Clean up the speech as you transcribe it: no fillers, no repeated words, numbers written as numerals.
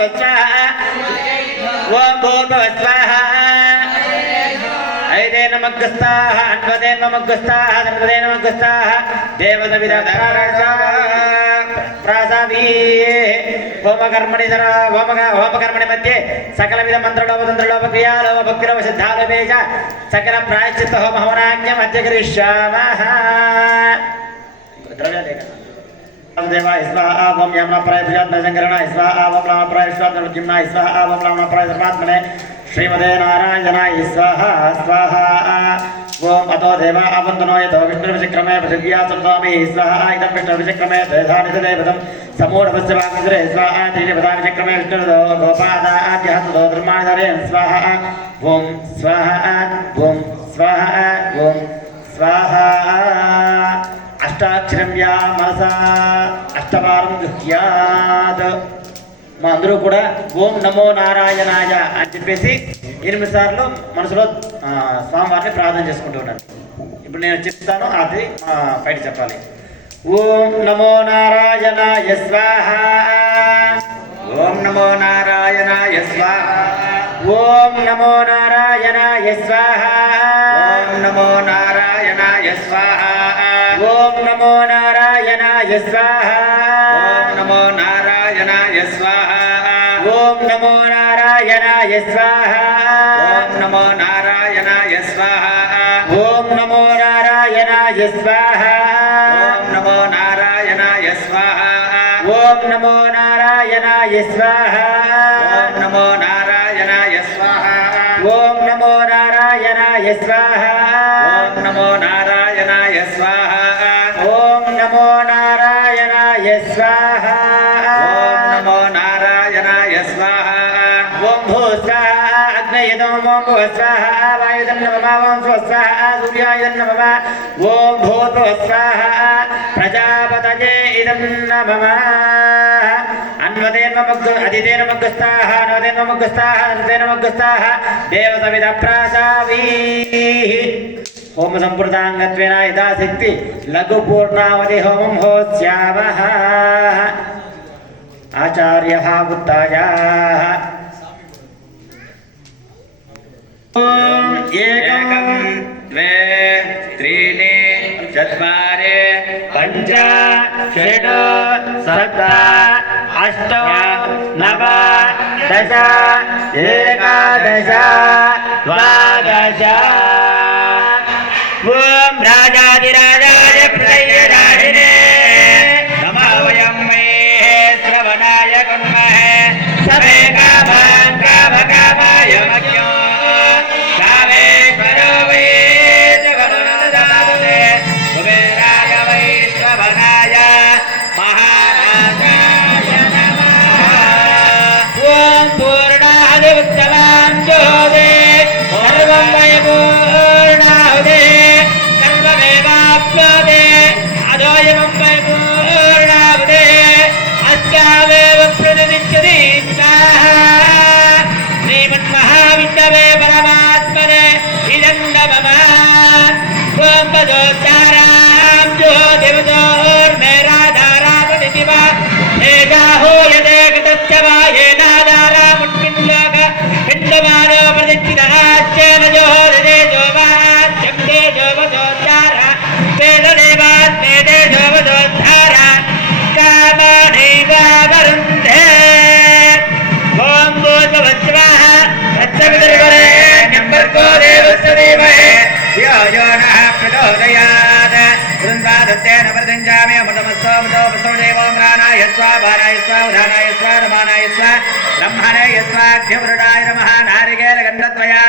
ఓం భూర్భువస్వాహ ఐదే నమః అన్వదే నమః ధర్మదే నమః దేవత ప్రాసావీ హోమకర్మణి మధ్య సకల విధ మంత్రలోపతంత్రలోపక్రియాలోప భక్తిలోప సిద్ధాలోపేచ సకల ప్రాయశ్చిత్త హోమ హవనాజ్ఞం అద్య కరిష్యామః. देवाय स्वाहा ओम यमनाप्राय भुजात्मशंकरणाय स्वाहा ओम रामप्राय विश्वात्मनृद्युम्नाय स्वाहा ओम रामप्राय सर्वात्मने श्रीमते नारायणाय स्वाहा स्वाहा. ओम अतो देवा आवन्दनो यतो विष्णुर्विचक्रमे पृथिव्यासंस्वामी स्वाहा इदं विष्णुर्विचक्रमे देधानि देवतं समूढभस्य वाग्निरे स्वाहा तीनिपदा विचक्रमे विष्णुर्दो गोपादाद्यः ततो धर्माणि धरेन् स्वाहा. ओम स्वाहा ओम स्वाहा ओम स्वाहा. అష్టాక్షరమ్యా మనసా అష్టవారం జుహ్యాత్. మా అందరూ కూడా ఓం నమో నారాయణాయ అని చెప్పేసి 8 సార్లు మనసులో స్వామివారిని ప్రార్థన చేసుకుంటూ ఉన్నాను. ఇప్పుడు నేను చెప్తాను, అది బయట చెప్పాలి. ఓం నమో నారాయణాయ స్వాహ. ఓం నమో నారాయణాయ స్వాహ. ఓం నమో నారాయణాయ స్వాహ. ఓం నమో నారాయణాయ స్వాహ. ఓం నమో నారాయణాయ స్వాహ. ఓం నమో నారాయణాయ స్వాహ. ఓం నమో నారాయణాయ స్వాహ. ఓం నమో నారాయణాయ స్వాహ. ఓం నమో నారాయణాయ స్వాహ. ఓం నమో నారాయణాయ స్వాహ. ఓం నమో నారాయణాయ స్వాహ. ఓం నమో నారాయణాయ స్వాహ. ఓం నమో నారాయణాయ స్వాహ. ఓం నమో నారాయణాయ స్వాహ. ఓం నమో నారాయణాయ స్వాహ. ఓం నమో నారాయణాయ స్వాహ. ఓం భూ స్వాహ అగ్నయదం ఓం భువ స్వాహ వాయుదం నమః ఓం స్వస్వాహ సూర్యాయ నమః ఓం భూర్భువ స్వాహ ప్రజాపతయే ఇదం నమః. అన్వదేన నమః అదితే నమః స్వాహ నవదేన నమః స్వాహ అదితే నమః స్వాహ దేవతవిద ప్రాసావీ. ఓం సంప్రదాంగత్వేన యథాశక్తి లఘు పూర్ణావధి హోమం హోస్యామః. ఆచార్యః ఉత్తాయాః. ఓం ఏకం ద్వే త్రీణి చత్వారి పంచ షడ్ సప్త అష్ట నవ దశ ఏకాదశ ద్వాదశ. ఓం రాజాదిరాజాయ ప్రళయదాహినే నమః వయం శ్రవణాయ కుర్మహే సమే కామాన్ కామకామాయ మజ్ఞో కామేశ్వరో వై జగన్నాథే కుబేరాయ వై శ్రవణాయ మహారాజాయ నమః. ఓం పూర్ణాది ఉత్తమాం జ్యోతి సర్వం వై పూర్ణాహుతి సర్వమేవాప్నోతి అదోయమం వై పూర్ణాహుతి అస్యావేవ ప్రతిష్ఠతి స్వాహా. శ్రీమన్మహావిష్ణవే పరమాత్మనే ఇదం నమః. ఓం పదోచ్చారాం జ్యోతిర్మేరాధారామనితివ ఏషాహూయతే కృతస్య వాయేనాధారామున్మిల్లోక పిండమానో ప్రతిష్ఠితః జోహరే జోవాచ్యందే జోవదోచ్చార వేదదేవాత్మేదే జోవదోచ్చార కామానైవావరుంధే. ఓం భూర్భువస్వాహ తత్సవితుర్వరేణ్యం భర్గో దేవస్య ధీమహి ధియో యో నః ప్రచోదయాత్. బృందాదత్తేన ప్రతింజామి అమృతమస్తోమృతోపసో దేవోం ప్రాణాయ స్వా భారాయ స్వా ఉదానాయ స్వా రమానాయ స్వా బ్రహ్మణే స్వాఖ్యవృడాయ నమః. నారికేళ గంధద్వయా